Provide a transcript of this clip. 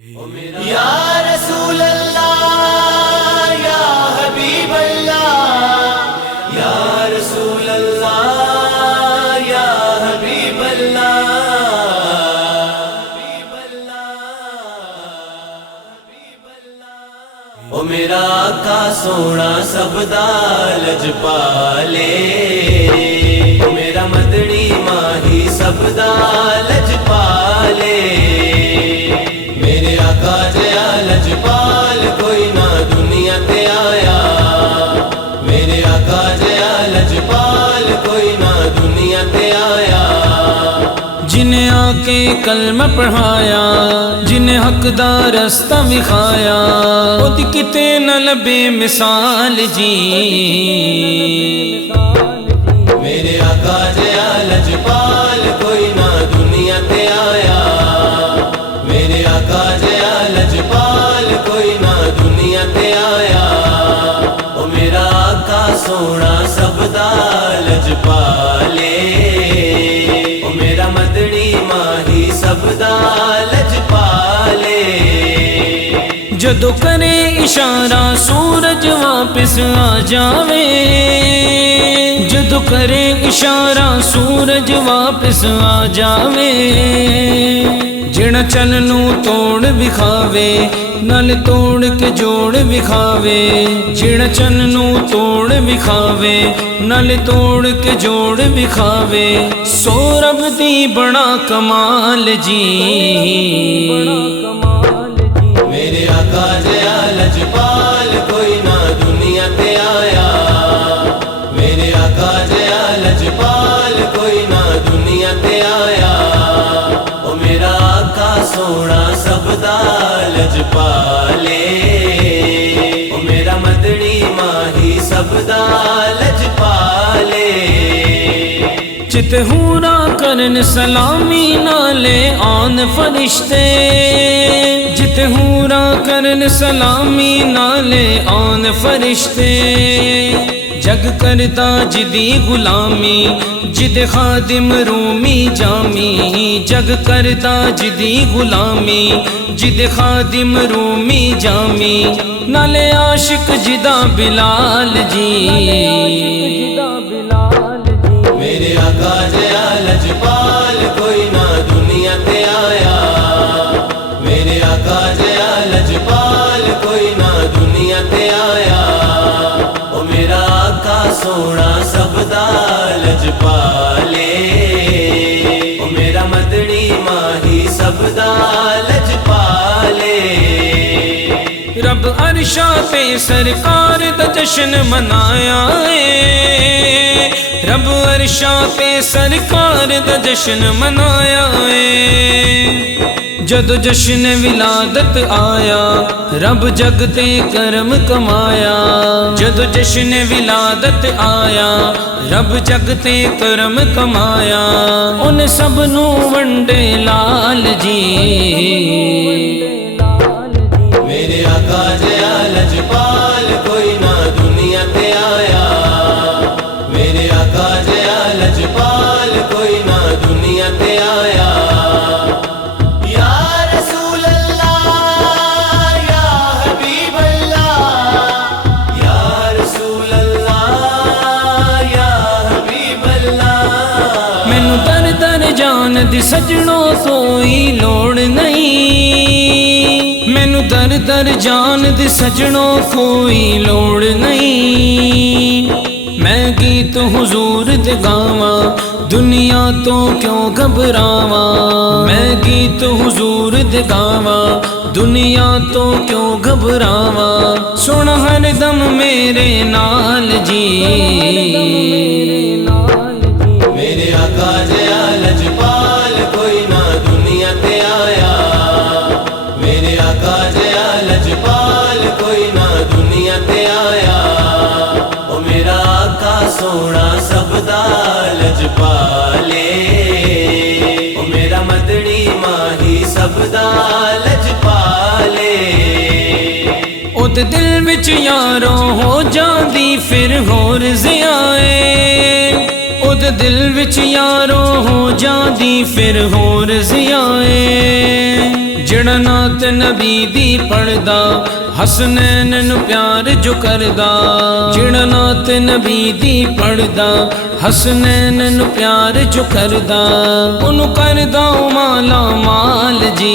या रसूल अल्लाह या हबीब अल्लाह या रसूल अल्लाह या हबीब अल्लाह। ओ मेरा आका सोना सबदा लजपाले, ओ मेरा मदनी माही सबदा लजपाले। मेरे आका जया लजपाल कोई ना दुनिया ते आया, मेरे आका जया लजपाल कोई ना दुनिया ते आया। जिन्हें आके कलमा पढ़ाया, जिन्हें हक दा रस्ता विखाया, ओदी किते न लबे मिसाल जी। मेरे आका जया लजपाल कोई ना दुनिया ते आया, मेरे आका जया लजपाल कोई ना दुनिया ते आया। ओ मेरा आका सोना सबदा लजपाले, ओ मेरा मदनी माही सबदा लजपाले। जदों करे इशारा सूरज वापस आ जावे, जदों करे इशारा सूरज वापस आ जावे। जिना चन नू तोड़ विखावे, नल तोड़ के जोड़ विखावे। जिना चन नू तोड़ विखावे, नल तोड़ के जोड़ विखावे। सो रब दी बड़ा कमाल जी। मेरे आका जया लजपाल कोई ना दुनिया ते आया, मेरे आका जया लजपाल कोई ना दुनिया ते आया। ओ मेरा आका सोना सबदा लजपाले, ओ मेरा मदनी माही सबदा लजपाले। चित हूरा करन सलामी नाले आन फरिश्ते, जित हूरा करन सलामी नाले आन फरिश्ते। जग करदा जिदी गुलामी, जिद खादिम रूमी जामी। जग करदा जिदी गुलामी, जिद खादिम रूमी जामी। नाले आशिक जिदा बिलाल जी। मेरे आका जया लजपाल कोई ना दुनिया ते आया, मेरे आका जया लजपाल कोई ना दुनिया ते आया। ओ मेरा आका सोना सबदा लजपाले, ओ मेरा मदनी माही सबदा लजपाले। रब अरशा पे सरकार दा जश्न मनाया है, रब अरशा पे सरकार दा जश्न मनाया है। जदों जश्न विलादत आया, रब जग ते करम कमाया। जदों जश्न विलादत आया, रब जग ते करम कमाया। उन सब नू वंडे लाल जी। मेरे आका जया लजपाल कोई ना दुनिया ते आया, मेरे आका जया लजपाल कोई ना दुनिया ते आया। या रसूल अल्लाह या हबीब अल्लाह या रसूल अल्लाह या हबीब अल्लाह। मैनू दर दर जान दी सजनों कोई लोड़ नहीं, मैनू दर दर जान दी सजनों कोई लोड़ नहीं। मैं गीत हुजूर दे गावा, दुनिया तो क्यों घबरावा। मैं गीत हुजूर दे गावा, दुनिया तो क्यों घबरावा। सुन हर दम मेरे नाल जी। मेरे आका जया लजपाल कोई ना दुनिया ते आया, मेरे आका जया लजपाल कोई ना दुनिया ते आया। ओ मेरा आका सोना सबदा लजपाले, ओ मेरा मदनी माही सबदा लजपाले। ओद दिल विच यारो हो जांदी फिर होर ज़ियाए, ओद दिल विच यारो हो जांदी फिर होर ज़ियाए। ਜਿਹੜਾ ਨਾਤ ਨਬੀ ਦੀ ਪੜਦਾ ਹਸਨੈਨ ਨੂੰ ਪਿਆਰ ਜੋ ਕਰਦਾ ਜਿਹੜਾ ਨਾਤ ਨਬੀ ਦੀ ਪੜਦਾ ਹਸਨੈਨ ਨੂੰ ਪਿਆਰ ਜੋ ਕਰਦਾ ਉਹਨੂੰ ਕਰਦਾ ਉਹ ਮਾਲਾ ਮਾਲ ਜੀ